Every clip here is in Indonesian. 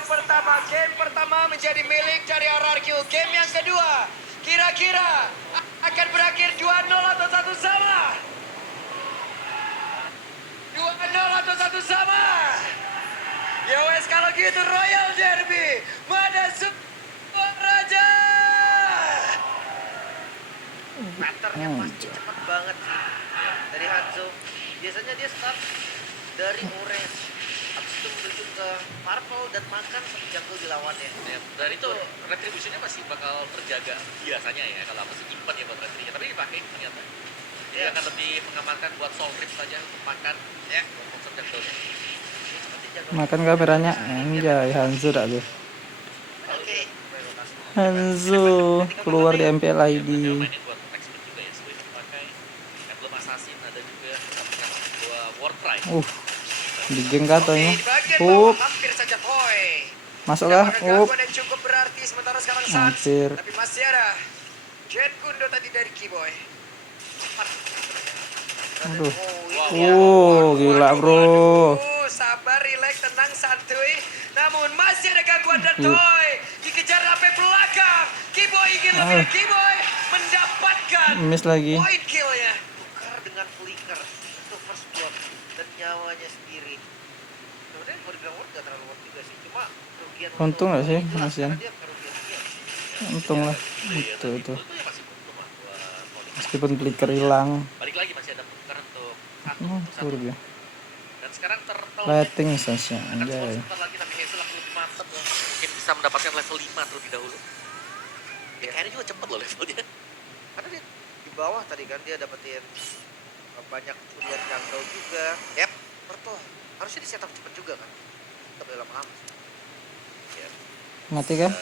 yang pertama. Game pertama menjadi milik dari RRQ. Game yang kedua, kira-kira akan berakhir 2-0 atau 1 sama? 2-0 atau 1 sama? Ya wes, kalau gitu Royal Derby. Mana suaraja? Patternnya pasti cepat banget sih dari Hanzo. Biasanya dia start dari orange, habis itu menuju ke purple dan makan satu jungle di lawannya. Ya, dan itu retribusinya masih bakal terjaga biasanya ya kalau masih simpan ya buat retribusinya. Tapi dipakai ternyata. Dia akan lebih mengamankan buat soul trip saja untuk makan ya konsep jungle-nya. Makan kameranya anjay Hanzo dah tuh. Oke. Hanzo keluar di MPL ID. Mainnya buat expert juga ya, selain dipakai Emblem Assassin ada juga dua War Cry. Di geng katanya. Hampir saja Toy. Masuk lah. Yang cukup berarti sementara sekarang Sans. Hampir. Tapi masih ada Jet Kundo tadi dari Kiboy. Aduh. Wow, Gila bro. Sabar, relax, tenang, santuy. Namun masih ada gangguan dan Toy dikejar sampai belakang. Kiboy ingin lebih. Kiboy mendapatkan Miss lagi. point kill-nya. Tukar dengan flicker itu first blood dan nyawanya sendiri. Sebenarnya kalau dibilang worth gak terlalu worth juga sih. Cuma kerugian Untung gak sih Masian? dia kerugian dia. Untung lah. Itu. Meskipun flicker hilang. Balik lagi masih ada tukar untuk satu. Surga. Dan sekarang Turtle Lighting Sasha akan anjay. sebentar lagi, tapi Hazel akan lebih mantap ya. Mungkin bisa mendapatkan level 5 terlebih dahulu. Ya, kayaknya juga cepet loh levelnya. Karena dia di bawah tadi kan dia dapetin banyak kuliah jungle juga. Yap, betul. Harusnya di setup cepet juga kan. Tapi lama-lama. Ya. Mati kan?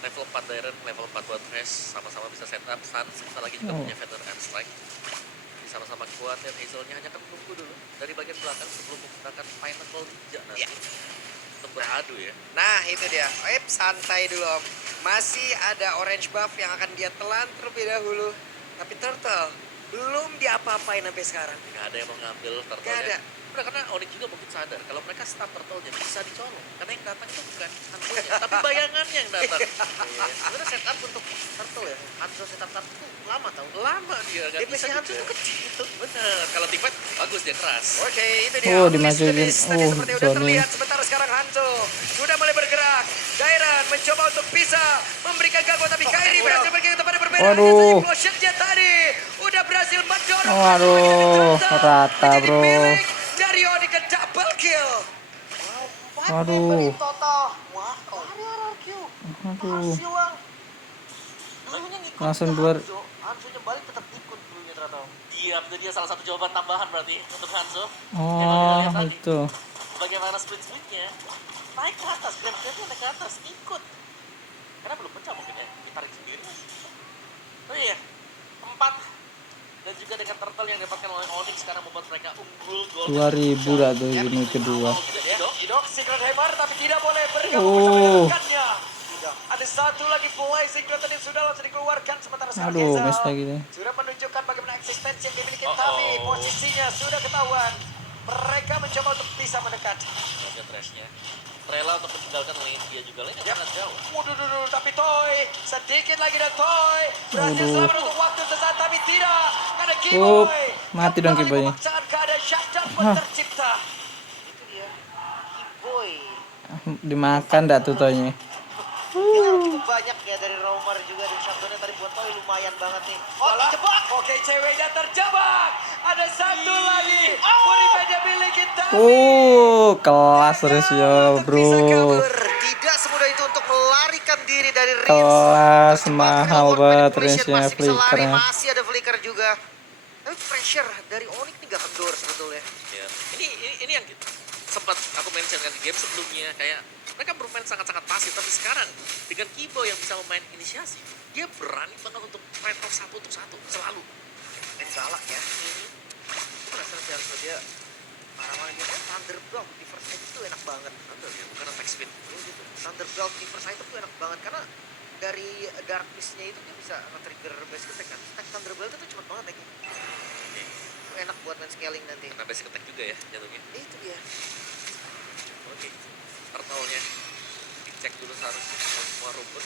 Level 4 Dairen, level 4 buat Thresh, sama-sama bisa setup Sun, sebentar lagi juga punya Feather and Strike. Jadi sama-sama kuat dan Hazelnya hanya akan menunggu dulu dari bagian belakang sebelum menggunakan Pineapple Ninja nanti. Untuk beradu ya. Nah itu dia, santai dulu Om. Masih ada orange buff yang akan dia telan terlebih dahulu. Tapi Turtle belum diapa-apain sampai sekarang. Gak ada yang mau ngambil Turtle. Gak ada. Udah, karena Onyx juga mungkin sadar kalau mereka start Turtle-nya bisa dicolong. Karena yang datang itu bukan Hanzo-nya, tapi bayangannya yang datang. Sebenarnya setup untuk Turtle ya. Hanzo setup Turtle itu lama tau. Lama dia. DPS Hanzo itu kecil. Bener, kalau Tipat bagus dia keras. Oke, itu dia. Dimasukin. Seperti udah Sony. terlihat sebentar sekarang Hanzo sudah mulai bergerak. Dairen mencoba untuk bisa memberikan gangguan tapi Kairi berhasil pergi ke tempat yang berbeda. Waduh. Explosion-nya tadi udah berhasil mendorong. Waduh, rata bro. Dari Onyx ke double kill. Waduh. Total. Wah, RRQ. Aduh. Silang. Dulunya ngikut. Langsung keluar. Hanzo-nya balik tetap ikut dulunya ternyata. Dia salah satu jawaban tambahan berarti untuk Hanzo. Itu. Bagaimana split-splitnya? Naik ke atas, grab-grabnya naik ke atas, ikut. Karena belum pecah mungkin ya, ditarik sendiri. Oh iya, 4. Dan juga dengan turtle yang didapatkan oleh Onyx sekarang membuat mereka unggul gol. 2000 dah tuh ini kedua. Idok Secret Hammer tapi tidak boleh bergabung bersama rekannya. Ada satu lagi blazing shot yang sudah langsung dikeluarkan sementara sekarang Miss lagi deh. sudah menunjukkan bagaimana eksistensi yang dimiliki tapi posisinya sudah ketahuan. Mereka mencoba untuk bisa mendekat. Lihat Threshnya rela untuk meninggalkan lane dia juga, lane yang sangat jauh. Waduh, tapi Toy sedikit lagi dan Toy berhasil selamat untuk waktu sesaat tapi tidak karena Kiboy mati dong Kiboy. keadaan shutdown pun tercipta. Itu dia Kiboy. Dimakan dah tuh toynya. Cukup banyak ya dari Romer juga dan shutdownnya tadi buat Toy lumayan banget nih. Oh terjebak. Oke ceweknya terjebak. Ada satu lagi. Purified miliki tapi. Kelas terus ya bro. Tidak semudah itu untuk melarikan diri dari Riz. Kelas mahal banget Riz-nya flickernya. flickernya. Masih ada flicker juga. Tapi pressure dari Onyx ini gak kendor sebetulnya. Ya. Ini yang sempat aku mention kan di game sebelumnya, kayak mereka bermain sangat-sangat pasif, tapi sekarang dengan Kibo yang bisa memain inisiasi, dia berani banget untuk main top 1 untuk 1 selalu. Dan galak ya. Perasaan dia parah-parahnya Thunderbelt di first item itu enak banget. Bukan attack speed. Thunderbelt di first item itu enak banget karena dari Dark Mist-nya itu dia bisa nge-trigger basic attack kan. Attack Thunderbelt itu cepet banget lagi. Itu enak buat main scaling nanti. Karena basic attack juga ya jatuhnya. Itu dia. Oke. Turtle-nya cek dulu seharusnya semua rumput.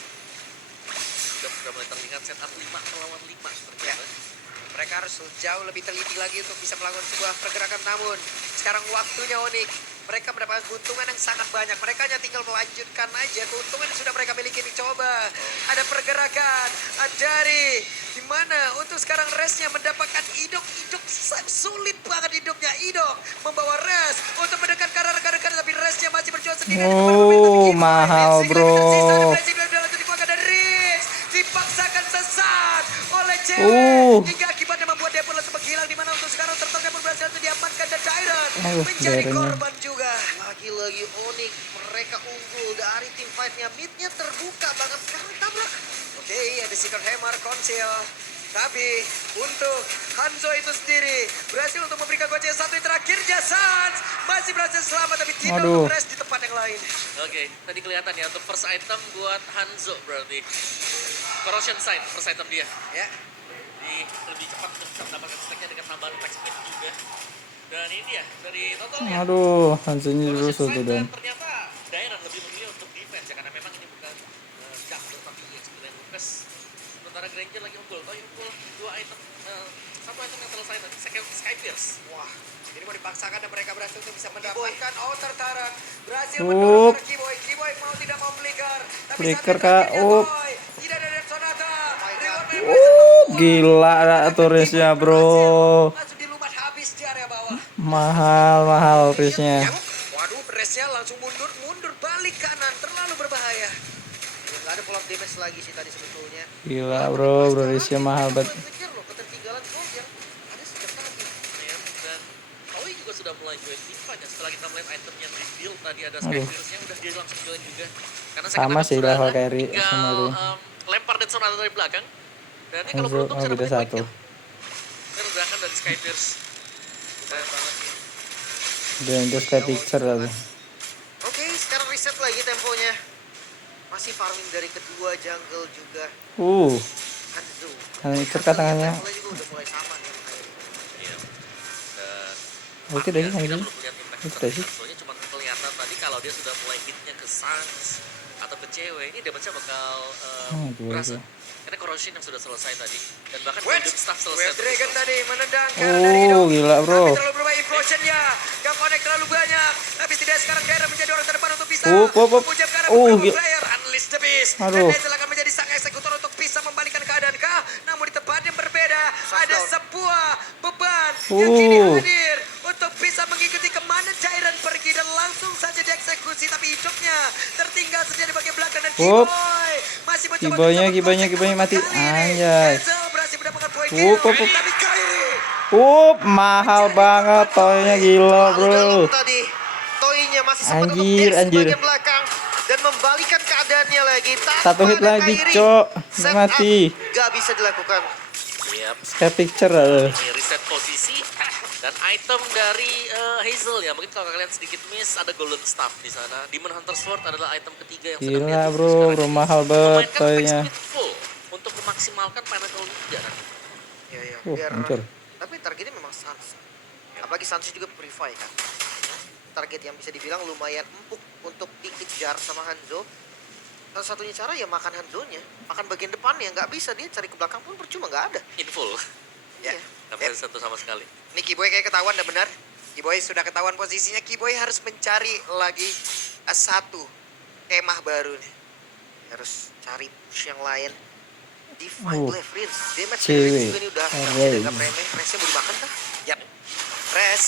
Sudah mulai terlihat setup 5 melawan 5 ternyata. Mereka harus jauh lebih teliti lagi untuk bisa melakukan sebuah pergerakan. Namun sekarang waktunya Onyx. Mereka mendapatkan keuntungan yang sangat banyak. Mereka hanya tinggal melanjutkan aja keuntungan yang sudah mereka miliki. Dicoba. Ada pergerakan dari dimana untuk sekarang Resnya mendapatkan Idok. Sulit banget hidupnya. Idok membawa Res untuk mendekat ke arah rekan-rekan. Tapi Resnya masih berjuang sendiri. Oh, mahal bro. Dipaksakan sesat oleh cewek hingga akibatnya membuat dia pun langsung menghilang, di mana untuk sekarang tertangkap berhasil untuk diamankan dan Tyrant menjadi korban juga. Lagi-lagi Onyx mereka unggul dari tim fight-nya, mid-nya terbuka banget sekarang tabrak. Oke, ada Secret Hammer Conceal. Tapi untuk Hanzo itu sendiri berhasil untuk memberikan goceng satu yang terakhir. Sans masih berhasil selamat tapi tidak untuk rest di tempat yang lain. Oke, tadi kelihatan ya untuk first item buat Hanzo berarti. Corrosion Sign first item dia. Ya. Jadi lebih cepat untuk bisa mendapatkan stacknya dengan tambahan attack speed juga. Dan ini dia dari totalnya. Aduh, Hanzo-nya dulu Corrosion sudah Sign dan. dan ternyata Dairon lebih memilih untuk defense ya, karena memang ini bukan jungle tapi experience focus. Sementara Granger lagi unggul, unggul 2 item, 1 item yang selesai tadi, Sky Pierce. Wah, ini mau dipaksakan dan mereka berhasil untuk bisa mendapatkan outer Taran. Berhasil Up. mendorong Kiboy. Kiboy mau tidak mau flicker. Tapi Flicker, sampai Kak. akhirnya Up. Boy tidak ada Red Sonata. Gila tuh race-nya bro. Langsung dilumat habis di area bawah. Mahal race-nya. Waduh, Resnya langsung mundur balik kanan. Terlalu berbahaya. Nggak ada pull-up damage lagi sih tadi sebetulnya. Gila bro race-nya mahal banget. Kejar loh, ketertinggalan Soldier. Ada sejak tadi. Ya, dan Aoi juga sudah mulai join tim fight ya. Setelah kita melihat item yang reveal tadi ada Sky Pierce-nya, udah dia langsung join juga. Karena Sama sih level carry tinggal sama itu. lempar Dead Sonata dari belakang. Dan ini kalau Hanzo beruntung bisa beda dapetin satu. point kill. Dan ledakan dari Sky Pierce. Keren banget sih. Dan itu kayak picture tadi. Oke, sekarang reset lagi temponya. Masih farming dari kedua jungle juga. Hanzo. Hancur kan tangannya. Levelnya juga udah mulai sama nih sama Kairi. Iya. Dan Oke deh kita Hanzo. belum melihat impact Udah sih. Hanzo-nya cuma kelihatan tadi kalau dia sudah mulai hitnya ke Sans atau ke cewek, ini damage-nya bakal Gila berasa. sih. Karena corrosion yang sudah selesai tadi. Dan bahkan Wedge, hidup staff selesai. Wave Dragon tadi menendang karena dari Ido. Gila bro. Tapi terlalu bermain implosionnya. Gak connect terlalu banyak. Tapi tidak sekarang Daerah menjadi orang terdepan untuk bisa Up. memuja ke arah beberapa Gila. player. Unleash the Beast. Dan Aduh. Hazel akan menjadi sang eksekutor untuk bisa membalikan keadaan kah? Namun di tempat yang berbeda ada sebuah beban yang kini hadir untuk bisa mengikuti kemana Jairan pergi dan langsung saja dieksekusi. Tapi hidupnya tertinggal saja di bagian belakang dan Up. Kiboy masih mencoba Kiboynya untuk Kiboynya mati. kali ini. Anjay. Hazel berhasil mendapatkan poin Up. kill. Up. Tapi Kairi Mahal banget toynya gila bro. tadi Toinya masih sempat untuk Anjir, dash di anjir. bagian belakang dan membalikan keadaannya lagi. Tanpa Satu hit ada lagi, Kairi, Cok. set Mati. up gak bisa dilakukan. Yap. Kayak picture aduh. Ini reset posisi dan item dari Hazel ya. Mungkin kalau kalian sedikit miss ada Golden Staff di sana. Demon Hunter Sword adalah item ketiga yang sedang Gila dia bro, sekarang bro ini. mahal banget Memainkan attack toynya. speed full untuk memaksimalkan Pinnacle Ninja nanti. Ya, Hancur. tapi targetnya memang Sans. Apalagi Sans juga purify kan. Target yang bisa dibilang lumayan empuk untuk dikejar sama Hanzo. Salah satunya cara ya makan Hanzo-nya, makan bagian depannya. Nggak bisa dia cari ke belakang pun percuma, nggak ada. In full. Ya. Sampai satu sama sekali. Ini Kiboy kayak ketahuan dah benar. Kiboy sudah ketahuan posisinya. Kiboy harus mencari lagi satu kemah baru nih. Harus cari push yang lain. Divine Blade Prince. Damage cewek. Prince juga ini udah Alright. tidak remeh. Resnya mau dimakan kah? Yap. Res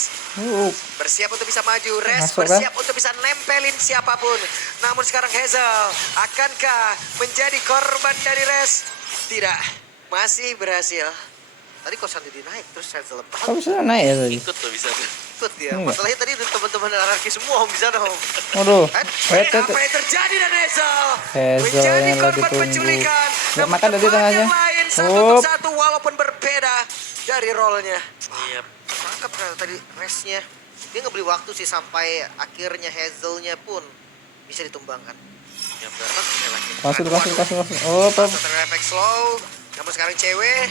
bersiap untuk bisa maju. Res Masuk, bersiap untuk bisa nempelin siapapun. Namun sekarang Hazel akankah menjadi korban dari Res? Tidak. Masih berhasil. Tadi kok sendiri naik terus Hazel lepas. Kok bisa naik ya tadi? Ikut tuh bisa tuh. Ikut dia. Enggak. Masalahnya tadi udah teman-teman anarki semua om bisa dong. Waduh. Apa yang terjadi dan Hazel? Hazel Menjadi yang lagi korban tunggu. penculikan. Nggak Namun makan tadi tempat tengahnya. yang lain satu Up. untuk satu walaupun berbeda dari rollnya. Iya. Tangkap ternyata tadi resnya. Dia ngebeli waktu sih sampai akhirnya Hazelnya pun bisa ditumbangkan. Ya berapa sekali lagi. Kasih. Oh, apa? Terefek slow. Namun sekarang cewek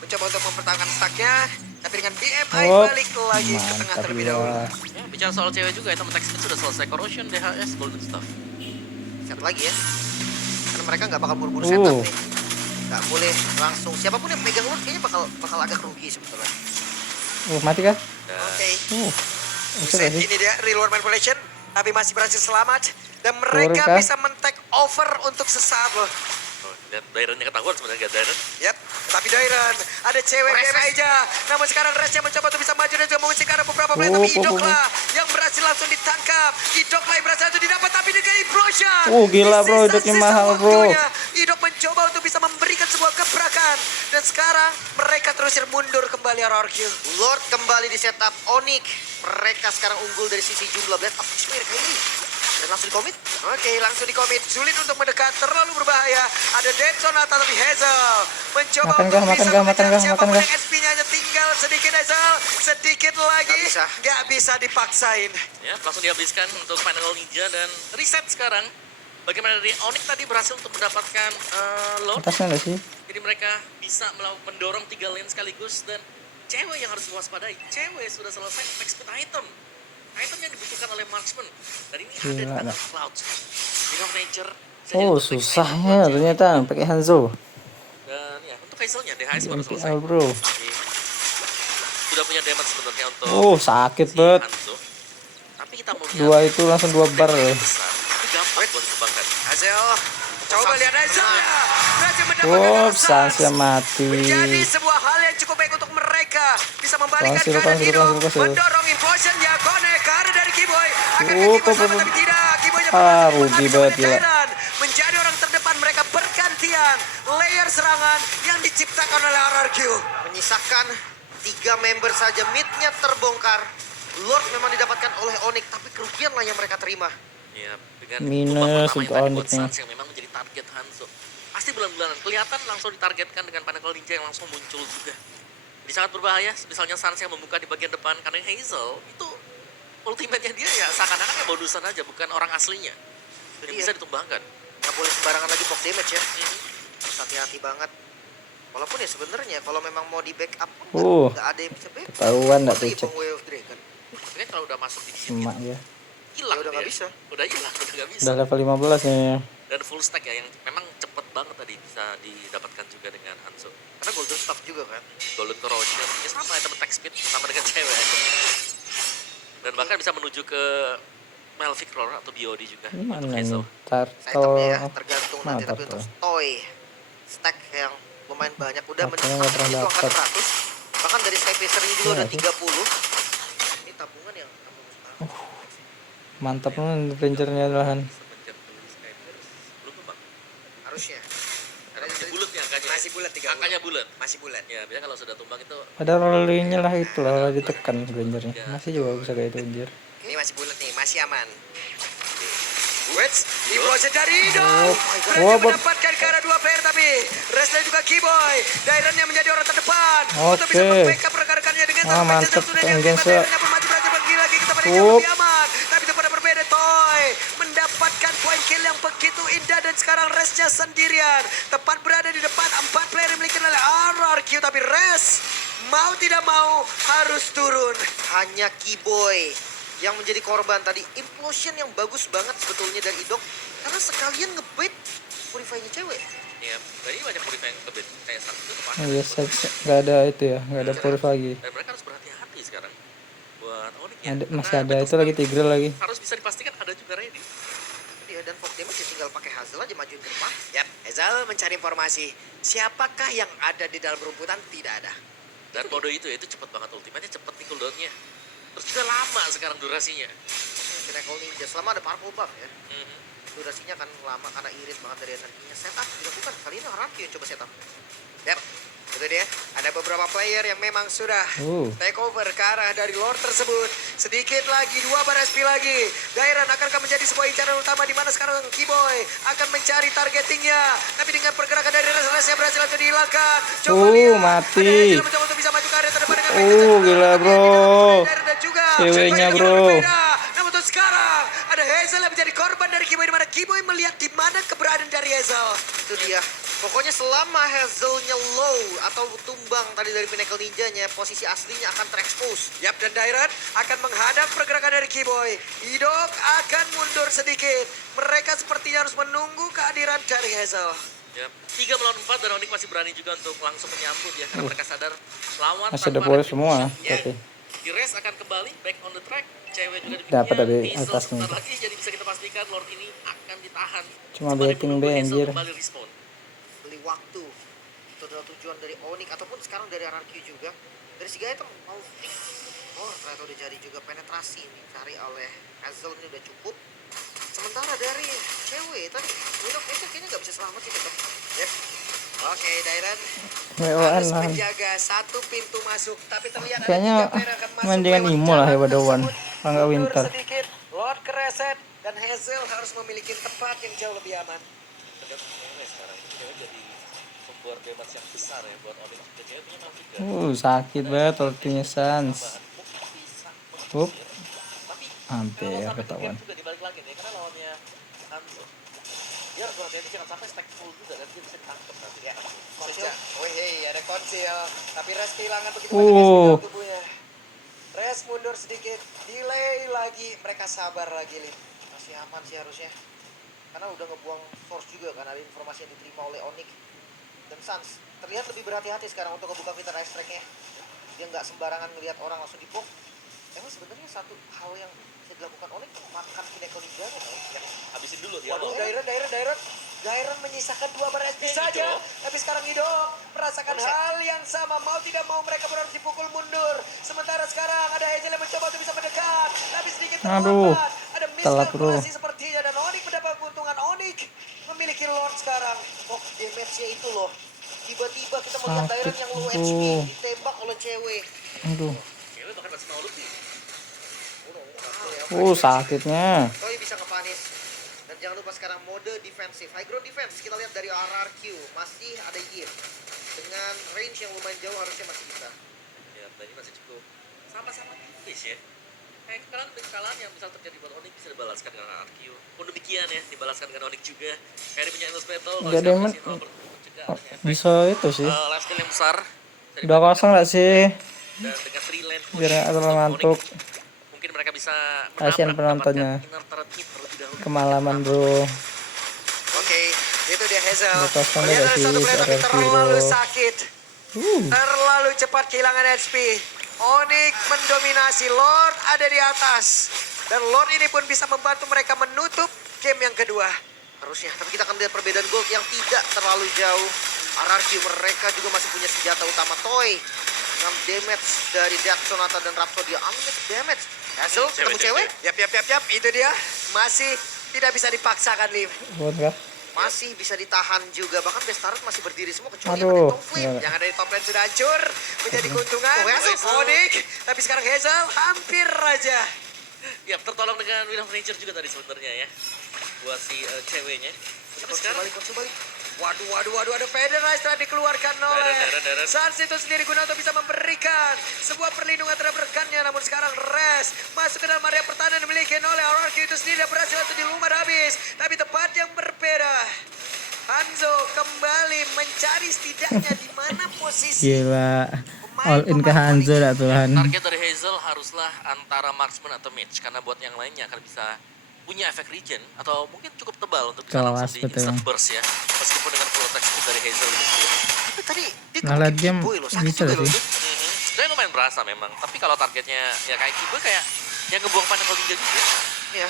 mencoba untuk mempertahankan stacknya. Tapi dengan BMI Oh, balik lagi ke tengah mantap terlebih gila. dahulu. Ya, bicara soal cewek juga, item attack speed sudah selesai. Corrosion, DHS, Golden Staff. Bisa reset lagi ya. Karena mereka nggak bakal buru-buru setup nih. Nggak boleh langsung. Siapapun yang pegang Lord kayaknya bakal agak rugi sebetulnya. Mati kah? Oke. Bisa gak sih? Ini dia reward manipulation. Tapi masih berhasil selamat. Dan mereka Turun kah? bisa men-take over untuk sesaat loh. Dan Dairennya ketahuan sebenarnya Dairen. Yap, tapi Dairen ada cewek game aja. Namun sekarang Resnya mencoba untuk bisa maju dan juga mengusir ke arah beberapa player. Tapi Idoklah yang berhasil langsung ditangkap. Idoklah yang berhasil langsung didapat tapi dengan implosion. Gila bro, Di Idoknya sisa-sisa mahal bro. waktunya, Idok mencoba untuk bisa memberikan sebuah gebrakan. Dan sekarang mereka terusir mundur kembali RRQ. Lord kembali di setup Onyx. Mereka sekarang unggul dari sisi jumlah blast. Apa sih mereka ini? Dan langsung dikomit. Oke, langsung dikomit. Sulit untuk mendekat, terlalu berbahaya. Ada Dead Sonata tapi Hazel mencoba Makan untuk kah, bisa makan mengejar kah, siapapun makan yang SP-nya hanya tinggal sedikit Hazel. Sedikit lagi. Gak bisa dipaksain. Ya, langsung dihabiskan untuk Final Ninja dan reset sekarang. Bagaimana dari Onyx tadi berhasil untuk mendapatkan Lord. Atasnya nggak sih? Jadi mereka bisa mendorong 3 lane sekaligus dan cewek yang harus diwaspadai. Cewek sudah selesai attack speed item. Item yang dibutuhkan oleh marksman. Dan ini ada di tangan Cloud. King of Nature. Susahnya ternyata pakai Hanzo. Dan ya, untuk Hazelnya DHS baru selesai. MPL bro. Jadi, sudah punya damage sebenarnya untuk Sakit si banget. Hanzo. Tapi kita mau Dua itu langsung 2 bar ya. besar. Itu gampang buat dikembangkan. Hazel, coba lihat Hazelnya. Berhasil mendapatkan Sansia mati. menjadi sebuah hal yang cukup baik untuk mereka. Bisa membalikkan Konsil, keadaan konsil, Ido. konsil, konsil. Mendorong implosion ya Kone ke arah dari Kiboy. Akan Oh, Kiboy selamat tapi tidak. Kiboynya rugi banget, gila. menjadi orang terdepan mereka bergantian. Layer serangan yang diciptakan oleh RRQ. Menyisakan 3 member saja, midnya terbongkar. Lord memang didapatkan oleh Onyx, tapi kerugian lah yang mereka terima. Ya, dengan Minus tumbang untuk pertama yang tadi buat Onyx-nya. Suns yang memang menjadi target Hanzo. Pasti bulan-bulanan kelihatan langsung ditargetkan dengan Pinnacle Ninja yang langsung muncul juga. Jadi sangat berbahaya, misalnya Suns yang membuka di bagian depan karena Hazel itu ultimate-nya dia ya seakan-akan ya bonusan aja, bukan orang aslinya. Jadi bisa ditumbangkan. Nggak boleh sembarangan lagi pop damage ya. Harus hati-hati banget. Walaupun ya sebenarnya kalau memang mau di backup pun nggak ada yang bisa backup. Ketahuan nggak tuh, Apalagi Cek. Bang Way of Dragon. Tapi kan kalau udah masuk di sini Emak ya. hilang Ya udah dia. nggak bisa. Udah hilang, udah nggak bisa. Udah level 15 nih. Dan full stack ya yang memang cepet banget tadi bisa didapatkan juga dengan Hanzo. Karena Golden Staff juga kan. Golden Corrosion ya sama item attack speed sama dengan cewek dan bahkan bisa menuju ke Melvic Roar atau BOD juga Mana untuk nih? Hazel. Itemnya ya Turtle. tergantung nanti, tapi untuk toy stack yang lumayan banyak udah Makanya nggak pernah menyentuh angka dapat. 100. Bahkan dari Sky Pacer-nya juga Iya udah sih. 30. Ini tabungan yang Mantap nih Rangernya lahan. Semenjak beli Skyverse belum tuh bang harusnya. Ada masih bulat ya angkanya. Masih bulat 30. Angkanya bulat. Masih bulat. Ya biasanya kalau sudah tumbang itu Ada rollernya lah itu lah ditekan Rangernya. Masih juga bisa kayak itu anjir. Ini masih bulat nih, masih aman. Wets, implosion dari Ido. Berhasil mendapatkan ke arah 2 player tapi Resler juga Keyboy. Dairen yang menjadi orang terdepan untuk bisa membackup rekan-rekannya dengan satu match mantap, sudah Engage, diambil. Pak. Dairennya pun maju berhasil pergi lagi ke tempat yang jauh lebih aman. Tapi itu pada berbeda Toy mendapatkan poin kill yang begitu indah dan sekarang Resnya sendirian. Tepat berada di depan 4 player yang dimiliki oleh RRQ tapi Res mau tidak mau harus turun. Hanya Keyboy yang menjadi korban tadi. Implosion yang bagus banget sebetulnya dari Idok karena sekalian ngebait purify-nya cewek. ya tadi banyak purify yang kebet kayak satu itu kemarin. Iya, nggak ada itu ya, nggak ada purif lagi. Dan mereka harus berhati-hati sekarang buat Onyx ya. Ada, Karena masih ada Battle itu lagi Star Tigreal lagi. harus bisa dipastikan ada juga ready. Iya, dan Fog Damage ya tinggal pakai Hazel aja majuin ke depan. Yap, Hazel mencari informasi. Siapakah yang ada di dalam rumputan? Tidak ada. Dan mode itu ya, itu cepet banget ultimate-nya, cepet nih cooldown-nya. Terus juga lama sekarang durasinya. Pinnacle Ninja selama ada powerful buff ya. Mhm. Durasinya kan lama karena irit banget dari energinya. Setup dilakukan. Kali ini Raki yang coba setup. Yap, itu dia. Ada beberapa player yang memang sudah take over ke arah dari Lord tersebut. Sedikit lagi, 2 bar SP lagi. Dairen akankah menjadi sebuah incaran utama di mana sekarang Keyboy akan mencari targetingnya. Tapi dengan pergerakan dari Res-Resnya berhasil langsung dihilangkan. Coba lihat. Mati. Ada Hazel mencoba untuk bisa maju ke area terdepan dengan Gila bro. Dairen dan juga Ceweknya, Keyboy bro. berbeda. Namun untuk sekarang ada Hazel yang menjadi korban dari Keyboy di mana Keyboy melihat di mana keberadaan dari Hazel. Itu dia. Pokoknya selama Hazelnya low atau tumbang tadi dari Pinnacle Ninja-nya, posisi aslinya akan terekspos. Yap, dan Dairat akan menghadap pergerakan dari Keyboy. Idok akan mundur sedikit. Mereka sepertinya harus menunggu kehadiran dari Hazel. Ya, 3 melawan 4 dan Onyx masih berani juga untuk langsung menyambut ya, karena mereka sadar lawan Masih ada tanpa bola retribution. semua, Ya, tapi di race akan kembali back on the track. Cewek juga dapat demikian. dari Hazel atasnya. sebentar lagi, jadi bisa kita pastikan Lord ini akan ditahan. Cuma Sembari betting menunggu be, Hazel anjir. kembali respawn. Beli waktu. Itu adalah tujuan dari Onyx ataupun sekarang dari RRQ juga. Dari si Gaeta mau fix. Oh, ternyata udah jadi juga penetrasi nih. Cari oleh Hazel ini udah cukup. Sementara dari cewek tadi, Widok itu kayaknya nggak bisa selamat sih tetap. Yep. Oke, Dairan WON harus lah. menjaga satu pintu masuk, tapi terlihat Kayaknya ada 3 player akan masuk mendingan lewat Imo lah jalan daripada Wan. tersebut. Kalau nggak Mundur Winter. sedikit, Lord kereset, dan Hazel harus memiliki tempat yang jauh lebih aman. Sedap cewek sekarang. Cewek jadi membuat damage yang besar ya buat Onyx. Dan cewek punya maaf juga. Sakit banget ultinya Sans. Mungkin bisa Hup. mengusir, tapi Hampir kalau sampai ketahuan. di-gap juga dibalik lagi nih, karena lawannya Hanzo. Dia harus berhati-hati jangan sampai stack full juga kan, dia bisa ditangkap nanti. Ya, Konsil. Oh hei, ada Konsil. Tapi Res kehilangan begitu Uh. banyak SP dalam tubuhnya. Res mundur sedikit, delay lagi. Mereka sabar lagi, Lim. Masih aman sih harusnya. Karena udah ngebuang force juga kan, ada informasi yang diterima oleh Onyx. Dan Sans terlihat lebih berhati-hati sekarang untuk ngebuka fitur ice track-nya. Dia nggak sembarangan ngelihat orang langsung dipok. Emang sebenarnya satu hal yang bisa dilakukan Onyx makan Pinnacle Ninja kan? Ya. Habisin dulu dia. Waduh, Dairon menyisakan 2 bar SP saja. Tapi sekarang Idok merasakan hal yang sama. Mau tidak mau mereka harus dipukul mundur. Sementara sekarang ada Hazel yang mencoba untuk bisa mendekat. Tapi sedikit Aduh, terlambat. Ada telat, bro. miskalkulasi sepertinya. Dan Onyx mendapat keuntungan. Onyx memiliki Lord sekarang. Oh, damage-nya itu loh. Tiba-tiba kita melihat Sakit, Dairon yang low bro. HP ditembak oleh cewek. Aduh. Cewek bahkan masih mau lebih. Sakitnya. Toy bisa ngepanis. Dan jangan lupa sekarang mode defensif. High ground defense kita lihat dari RRQ. Masih ada Yir. Dengan range yang lumayan jauh harusnya masih bisa. Ya, tadi masih cukup sama-sama tipis ya. Kayak kekalahan yang misal terjadi buat Onyx bisa dibalaskan dengan RQ. Pun demikian ya, dibalaskan dengan Onyx juga. Harry punya endless battle. Nggak ada yang bisa itu sih. Lifesteal yang besar. 2-0 nggak sih? Dan dengan 3 lane push Biar nggak terlalu untuk ngantuk. Onyx, mungkin mereka bisa Kasihan penontonnya. mendapatkan inner turret hit terlebih dahulu. Kemalaman bro. Oke, itu dia Hazel. 2-0 Melihat nggak ada sih satu player tapi RRQ, terlalu bro. sakit. Terlalu cepat kehilangan HP. Onyx mendominasi. Lord ada di atas. Dan Lord ini pun bisa membantu mereka menutup game yang kedua. Harusnya, tapi kita akan lihat perbedaan gold yang tidak terlalu jauh. RRQ mereka juga masih punya senjata utama Toy. 6 damage dari Death Sonata dan Rhapsody. Unlimited damage. Hazel ketemu cewek. Yap. Itu dia. Masih tidak bisa dipaksakan, Lim. Buat nggak? Masih bisa ditahan juga. Bahkan Destarut masih berdiri semua kecuali Aduh, yang ada Top Flame. enggak. Yang ada di top lane sudah hancur. Menjadi keuntungan. Onyx. Tapi sekarang Hazel hampir aja. Ya, tertolong dengan Wheel of Nature juga tadi sebenarnya ya. Buat si ceweknya. Tapi sekarang Konsul balik. Waduh, ada Federalize telah dikeluarkan oleh Dairon. Sans itu sendiri guna untuk bisa memberikan sebuah perlindungan terhadap rekannya. Namun sekarang Res masuk ke dalam area pertahanan yang dimiliki oleh RRQ itu sendiri dan berhasil untuk dilumar habis. Tapi tempat yang berbeda. Hanzo kembali mencari setidaknya di mana posisi. Gila. All in ke Hanzo dah Tuhan. target dari Hazel haruslah antara marksman atau mage, karena buat yang lainnya akan bisa punya efek regen atau mungkin cukup tebal untuk bisa Kelas, langsung di betul. instant burst ya, meskipun dengan full attack speed dari Hazel ini sendiri. Tapi tadi dia Ngalah kebukin game Kiboy loh. Sakit bisa juga loh sih. itu. Sebenarnya lumayan berasa memang, tapi kalau targetnya ya kayak Kiboy kayak yang ngebuang Pinnacle Ninja juga. Iya.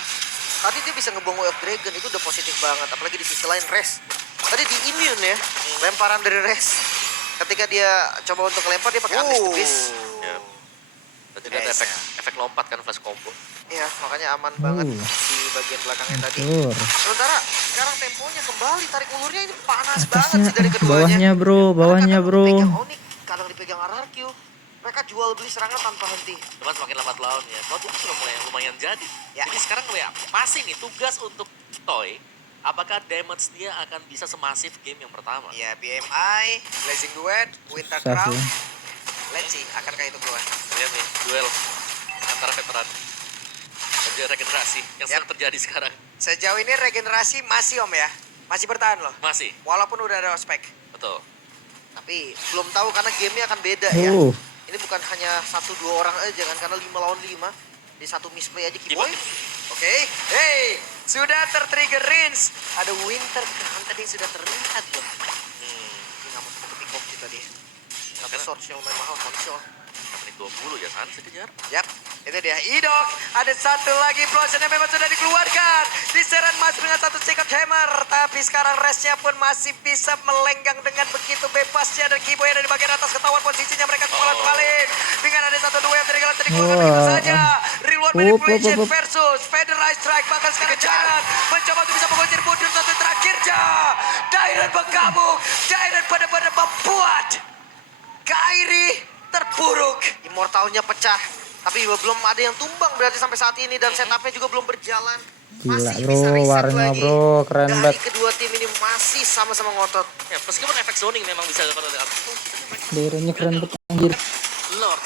Tadi dia bisa ngebuang Way of Dragon, itu udah positif banget. Apalagi di sisi lain Res. Tadi di immune ya, lemparan dari Res. Ketika dia coba untuk lempar, dia pakai Unleash the Beast. Ya. Dan juga ada efek lompat kan, flash combo. Iya, makanya aman banget di bagian belakangnya tadi. Sementara sekarang temponya kembali, tarik ulurnya ini panas banget sih dari keduanya. Bawahnya bro, bawahnya Kadang bro. dipegang Onyx, kadang dipegang RRQ. Mereka jual beli serangan tanpa henti. Cuman semakin lambat lawannya, kalau itu sudah lumayan jadi. Ya. Jadi sekarang ya masih nih tugas untuk Toy. Apakah damage dia akan bisa semasif game yang pertama? Ya, BMI, Blazing Duet, Winter Susah Crown. sih. Let's see, akankah itu keluar? Lihat nih, duel antara veteran dan juga regenerasi yang sedang terjadi sekarang. Sejauh ini regenerasi masih Om ya. Masih bertahan loh. Masih, Walaupun udah ada ospek. betul. Tapi belum tahu karena gamenya akan beda ya. Ini bukan hanya 1-2 orang aja kan, karena 5 lawan 5. Di satu misplay aja Kiboy. Oke. Hey, sudah tertrigger Rins. Ada Winter kan tadi sudah terlihat loh. Ini nggak mau satu pick off kita dia. Satu source yang lumayan mahal konsol. Menit 20 ya San, sekejar. Yap, itu dia. Idok, ada satu lagi Blossom yang memang sudah dikeluarkan. Diserang masih dengan satu second hammer. Tapi sekarang restnya pun masih bisa melenggang dengan begitu bebasnya. Dan Kiboy ada di bagian atas, ketahuan posisinya mereka kembali. Dengan ada 1-2 yang tadi dikeluarkan begitu saja. Reward manipulation versus Federalized Strike. Bahkan sekarang Jairan mencoba untuk bisa mengusir mundur satu terakhirnya. Jairan bergabung. Jairan pada membuat Kairi terpuruk. Immortalnya pecah. Tapi belum ada yang tumbang berarti sampai saat ini. Dan setupnya juga belum berjalan. Gila Masih bro, bisa reset warna lagi. bro, keren Dari banget. kedua tim ini masih sama-sama ngotot. Ya, meskipun efek zoning memang bisa dilakukan oleh Arki. Daerahnya keren banget anjir. Lord.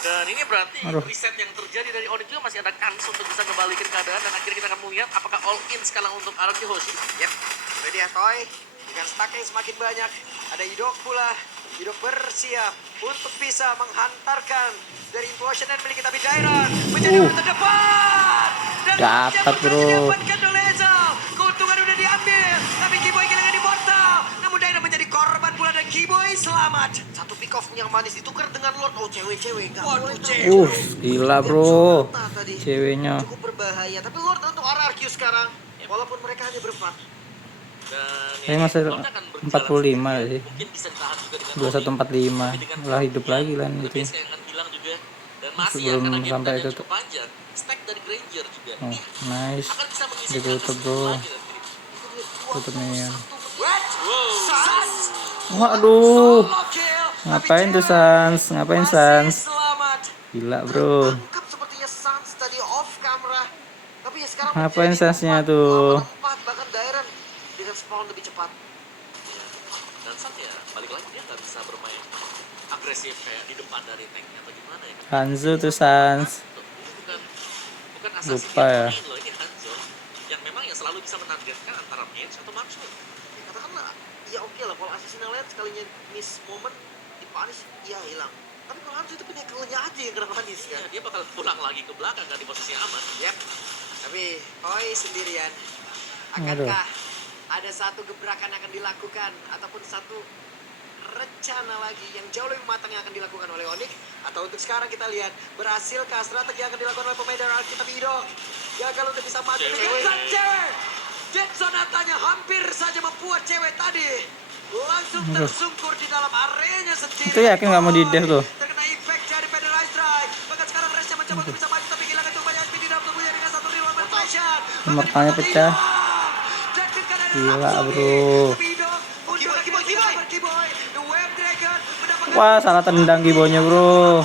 Dan ini berarti Aduh. reset yang terjadi dari Onyx juga masih ada kans untuk bisa kembalikan keadaan. Dan akhirnya kita akan melihat apakah all in sekarang untuk Araki Hoshi. Yap, itu dia Toy. Dengan stack yang semakin banyak. Ada Idok pula. Idok bersiap untuk bisa menghantarkan dari implosion dan milik tapi Jairan menjadi orang terdepan. Dan Dapat, bro. Didapatkan oleh Ezal. Keuntungan udah diambil. Tapi Kiboy kehilangan immortal. Namun Jairan menjadi korban pula dan Kiboy selamat. Satu pick off yang manis ditukar dengan Lord. Oh cewek-cewek. Waduh cewek. Gila bro. Tadi. Ceweknya. Cukup berbahaya. Tapi Lord untuk RRQ sekarang. Walaupun mereka hanya berempat. Dan Saya masih Lord akan berjalan 45 sendiri. sih. Mungkin bisa ditahan juga dengan 2145. Tapi dengan Lah hidup lagi lah Tapi itu. yang akan hilang juga. Dan masih Sebelum karena game sampai time itu yang cukup panjang. Stack dari Granger juga. Oh, Ini nice. akan bisa mengisi Ditutup bro. lagi nanti. Tutup nih ya. Wow. Sans. Waduh. Solo kill. Ngapain Tapi tuh Jairan Sans? Ngapain masih Sans? selamat. Gila bro. Tangkap sepertinya Sans tadi off camera. Tapi ya sekarang Ngapain menjadi Sansnya 4, tuh? 4, bahkan Dairan dengan spawn lebih cepat. Ya. Dan San ya balik lagi dia nggak bisa bermain agresif kayak di depan dari tanknya atau gimana ya. Hanzo tuh Sans. Ini bukan assassin Lupa yang ya. main loh, ini Hanzo yang memang yang selalu bisa menargetkan antara mage atau marksman. Ya, katakanlah, ya oke lah kalau Assassin yang lain sekalinya miss moment dipanis, ya hilang. Tapi kalau Hanzo itu punya kill-nya aja yang kena manis Ya, kan. dia bakal pulang lagi ke belakang kan di posisi aman. Yap. Tapi Toy sendirian. Aduh. Akankah ada satu gebrakan yang akan dilakukan ataupun satu rencana lagi yang jauh lebih matang yang akan dilakukan oleh Onyx? Atau untuk sekarang kita lihat berhasilkah strategi yang akan dilakukan oleh pemain dari Arki tapi Ido gagal untuk bisa maju dengan Cewek. sang cewek. Jet Sonatanya hampir saja membuat cewek tadi langsung Aduh. tersungkur di dalam areanya sendiri. Itu yakin nggak mau di-death tuh? Terkena efek dari Federalized Strike. Bahkan sekarang Resnya mencoba untuk bisa maju tapi kehilangan cukup banyak speed di dalam tubuhnya dengan satu real manipulation. Immortalnya pecah. Gila, bro. Wah, salah tendang Gibonya bro.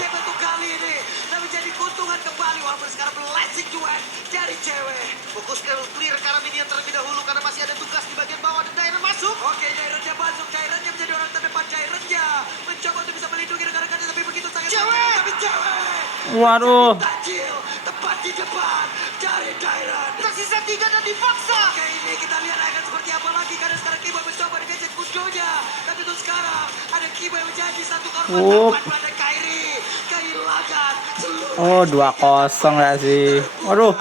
Fokus ke clear karena minion terlebih dahulu karena masih ada tugas di bagian bawah dan Jairan masuk. Oke, Jairannya masuk. Jairannya menjadi orang terdepan. Jairannya mencoba untuk bisa melindungi rekan-rekannya tapi begitu sangat cewek. Tapi cewek. Waduh. Tajil tepat di depan dari Jairan. Tersisa 3 dan dipaksa. Oke, ini kita lihat akan seperti apa lagi karena sekarang Kiboy mencoba dengan kunjungnya. Tapi untuk sekarang ada Kiboy menjadi satu korban tepat pada Kairi. Kehilangan seluruh. Oh 2-0 nggak sih? Waduh.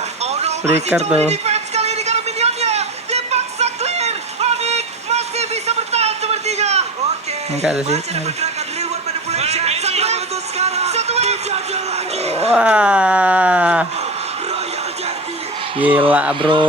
Flicker tuh. Defense kali ini karena minionnya dipaksa clear. Onyx masih bisa bertahan sepertinya. Oke. Enggak ada sih. Masih ada pergerakan reward manipulation. Satu untuk sekarang. Satu dijajah lagi. Wah. Royal Derby. Gila bro.